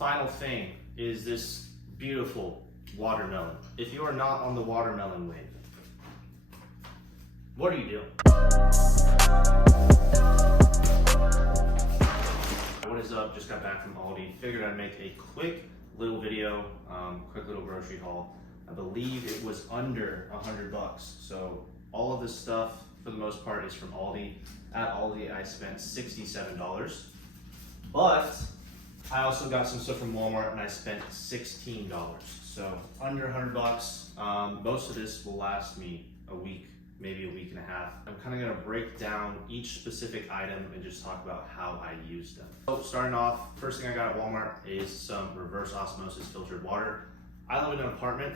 final thing is this beautiful watermelon. If you are not on the watermelon wave, what are you doing? What is up? Just got back from Aldi. Figured I'd make a quick little video, quick little grocery haul. I believe it was under $100. So all of this stuff, for the most part, is from Aldi. At Aldi, I spent $67. But I also got some stuff from Walmart and I spent $16. So under $100. Most of this will last me a week, maybe a week and a half. I'm kind of gonna break down each specific item and just talk about how I use them. So starting off, first thing I got at Walmart is some reverse osmosis filtered water. I live in an apartment,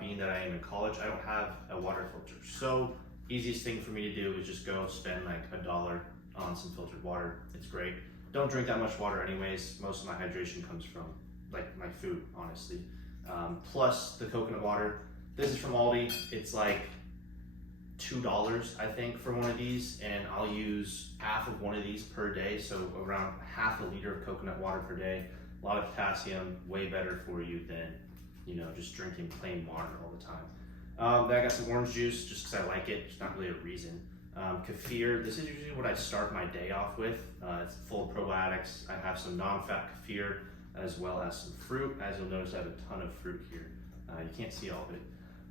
being that I am in college, I don't have a water filter. So easiest thing for me to do is just go spend like $1 on some filtered water. It's great. Don't drink that much water anyways. Most of my hydration comes from like my food, honestly. Plus the coconut water. This is from Aldi. It's like $2, I think, for one of these, and I'll use half of one of these per day, so around half a liter of coconut water per day. A lot of potassium, way better for you than, you know, just drinking plain water all the time. Then I got some orange juice just because I like it. It's not really a reason. Kefir, this is usually what I start my day off with. It's full of probiotics. I have some non-fat kefir as well as some fruit. As you'll notice, I have a ton of fruit here. You can't see all of it.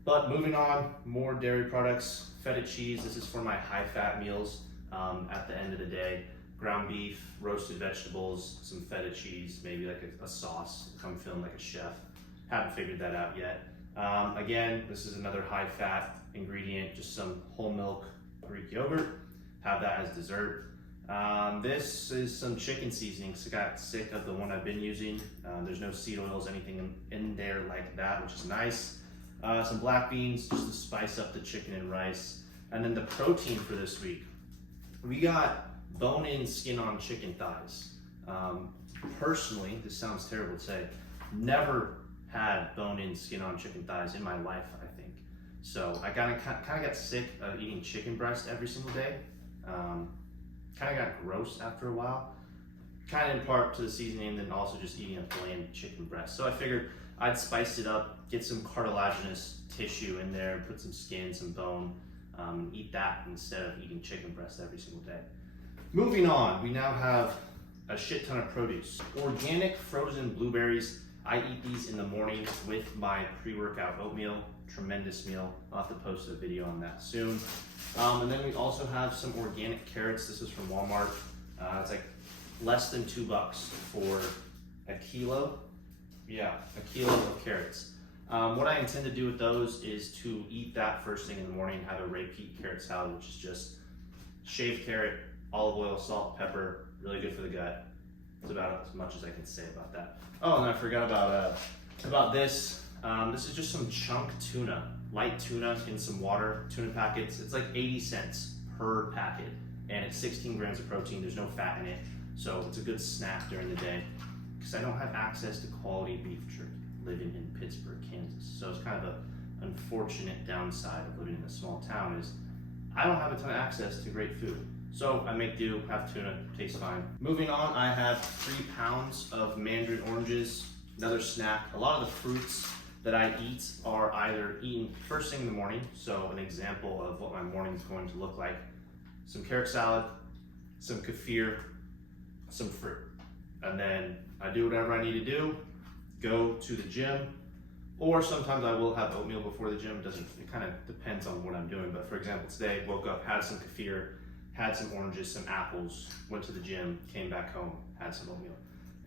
But moving on, more dairy products. Feta cheese, this is for my high-fat meals at the end of the day. Ground beef, roasted vegetables, some feta cheese, maybe like a sauce. I'm feeling like a chef. Haven't figured that out yet. Again, this is another high-fat ingredient, just some whole milk Greek yogurt. Have that as dessert. This is some chicken seasoning, so I got sick of the one I've been using. There's no seed oils, anything in there like that, which is nice. Some black beans, just to spice up the chicken and rice. And then the protein for this week, we got bone-in, skin-on chicken thighs. Personally, this sounds terrible to say, never had bone-in, skin-on chicken thighs in my life, I think. So I kind of got sick of eating chicken breast every single day. Kind of got gross after a while. Kind of in part to the seasoning, and then also just eating a bland chicken breast. So I figured I'd spice it up, get some cartilaginous tissue in there, put some skin, some bone, eat that instead of eating chicken breast every single day. Moving on, we now have a shit ton of produce. Organic frozen blueberries. I eat these in the morning with my pre-workout oatmeal. Tremendous meal. I'll have to post a video on that soon. And then we also have some organic carrots. This is from Walmart. It's like less than $2 for a kilo. Yeah, a kilo of carrots. What I intend to do with those is to eat that first thing in the morning, have a Ray Peat carrot salad, which is just shaved carrot, olive oil, salt, pepper, really good for the gut. That's about as much as I can say about that. Oh, and I forgot about this. This is just some chunk tuna, light tuna in some water, tuna packets. It's like 80 cents per packet, and it's 16 grams of protein. There's no fat in it, so it's a good snack during the day. Because I don't have access to quality beef jerky living in Pittsburgh, Kansas. So it's kind of an unfortunate downside of living in a small town is I don't have a ton of access to great food. So I make do, have tuna, tastes fine. Moving on, I have 3 pounds of mandarin oranges, another snack. A lot of the fruits that I eat are either eaten first thing in the morning. So an example of what my morning is going to look like. Some carrot salad, some kefir, some fruit. And then I do whatever I need to do, go to the gym, or sometimes I will have oatmeal before the gym. It kind of depends on what I'm doing. But for example, today, woke up, had some kefir, had some oranges, some apples, went to the gym, came back home, had some oatmeal.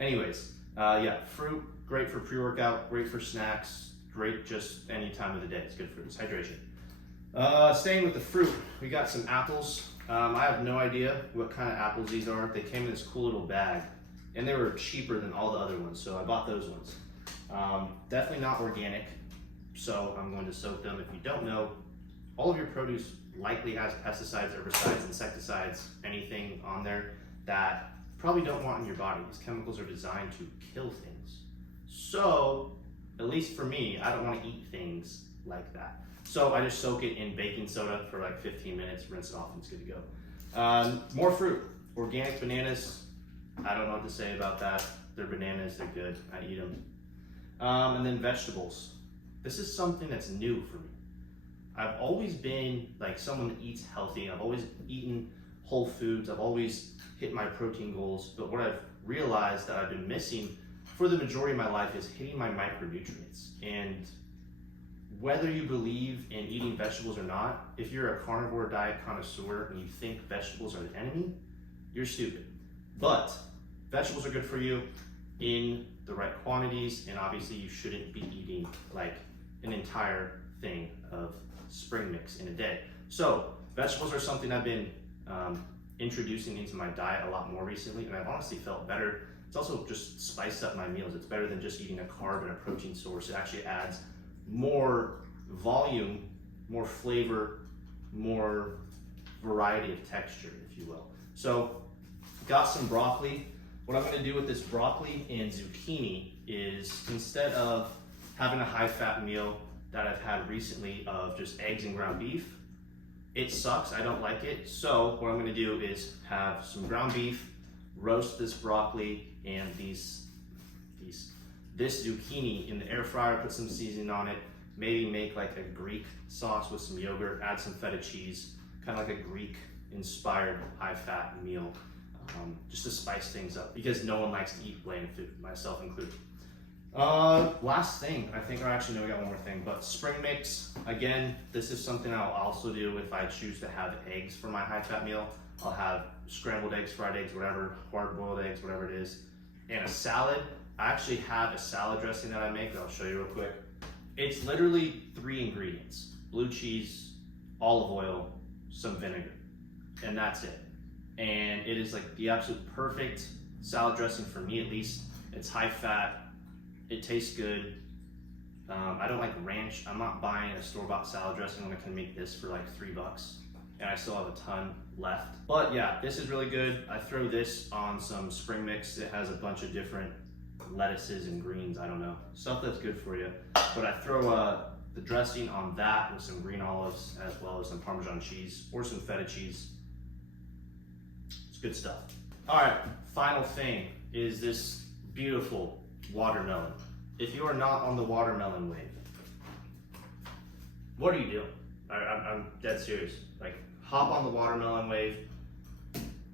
Anyways, yeah, fruit, great for pre-workout, great for snacks, great just any time of the day. It's good for its hydration. Staying with the fruit, we got some apples. I have no idea what kind of apples these are. They came in this cool little bag, and they were cheaper than all the other ones, so I bought those ones. Definitely not organic, so I'm going to soak them. If you don't know, all of your produce likely has pesticides, herbicides, insecticides, anything on there that you probably don't want in your body. These chemicals are designed to kill things. So, at least for me, I don't want to eat things like that. So I just soak it in baking soda for like 15 minutes, rinse it off, and it's good to go. More fruit, organic bananas. I don't know what to say about that. They're bananas, they're good, I eat them. And then vegetables. This is something that's new for me. I've always been like someone that eats healthy. I've always eaten whole foods. I've always hit my protein goals. But what I've realized that I've been missing for the majority of my life is hitting my micronutrients. And whether you believe in eating vegetables or not, if you're a carnivore diet connoisseur and you think vegetables are the enemy, you're stupid. But vegetables are good for you in the right quantities, and obviously you shouldn't be eating like an entire thing of spring mix in a day. So vegetables are something I've been introducing into my diet a lot more recently, and I've honestly felt better. It's also just spiced up my meals. It's better than just eating a carb and a protein source. It actually adds more volume, more flavor, more variety of texture, if you will. So got some broccoli. What I'm gonna do with this broccoli and zucchini is, instead of having a high fat meal that I've had recently of just eggs and ground beef, it sucks, I don't like it. So what I'm gonna do is have some ground beef, roast this broccoli and this zucchini in the air fryer, put some seasoning on it, maybe make like a Greek sauce with some yogurt, add some feta cheese, kind of like a Greek inspired high fat meal, just to spice things up, because no one likes to eat bland food, myself included. Last thing, I think, or actually no, we got one more thing, but spring mix. Again, this is something I'll also do if I choose to have eggs for my high fat meal. I'll have scrambled eggs, fried eggs, whatever, hard boiled eggs, whatever it is, and a salad. I actually have a salad dressing that I make that I'll show you real quick. It's literally 3 ingredients: blue cheese, olive oil, some vinegar, and that's it. And it is like the absolute perfect salad dressing for me, at least. It's high fat, it tastes good. I don't like ranch. I'm not buying a store-bought salad dressing when I can make this for like $3, and I still have a ton left. But yeah, this is really good. I throw this on some spring mix. It has a bunch of different lettuces and greens, I don't know, stuff that's good for you. But I throw the dressing on that with some green olives, as well as some Parmesan cheese or some feta cheese. It's good stuff. All right, final thing is this beautiful watermelon. If you are not on the watermelon wave, what are you doing? I'm dead serious. Like, hop on the watermelon wave.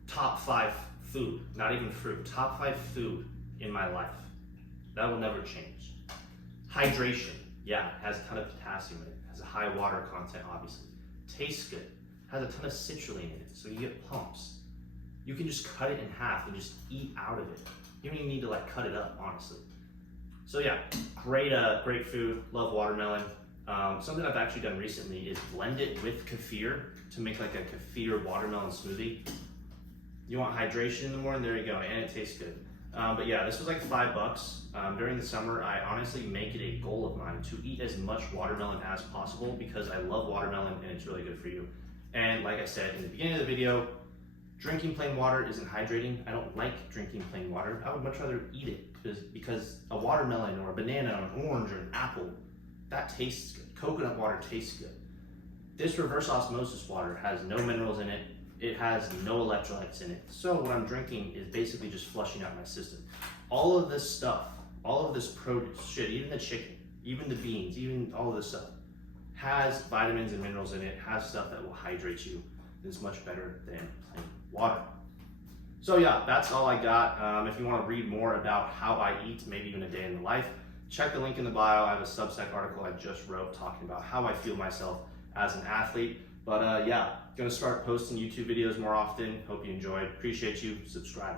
Top 5 food, not even fruit, top 5 food in my life. That will never change. Hydration, yeah, it has a ton of potassium in it, has a high water content, obviously. Tastes good, has a ton of citrulline in it, so you get pumps. You can just cut it in half and just eat out of it. You don't even need to like cut it up, honestly. So yeah, great food, love watermelon. Something I've actually done recently is blend it with kefir to make like a kefir watermelon smoothie. You want hydration in the morning, there you go, and it tastes good. But yeah, this was like $5. During the summer, I honestly make it a goal of mine to eat as much watermelon as possible, because I love watermelon and it's really good for you. And like I said in the beginning of the video, drinking plain water isn't hydrating. I don't like drinking plain water. I would much rather eat it, because a watermelon or a banana or an orange or an apple, that tastes good. Coconut water tastes good. This reverse osmosis water has no minerals in it. It has no electrolytes in it. So what I'm drinking is basically just flushing out my system. All of this stuff, all of this produce, shit, even the chicken, even the beans, even all of this stuff, has vitamins and minerals in it, has stuff that will hydrate you. It's much better than plain water. So yeah, that's all I got. If you want to read more about how I eat, maybe even a day in the life, check the link in the bio. I have a Substack article I just wrote talking about how I feel myself as an athlete. But yeah, gonna start posting YouTube videos more often. Hope you enjoyed. Appreciate you. Subscribe.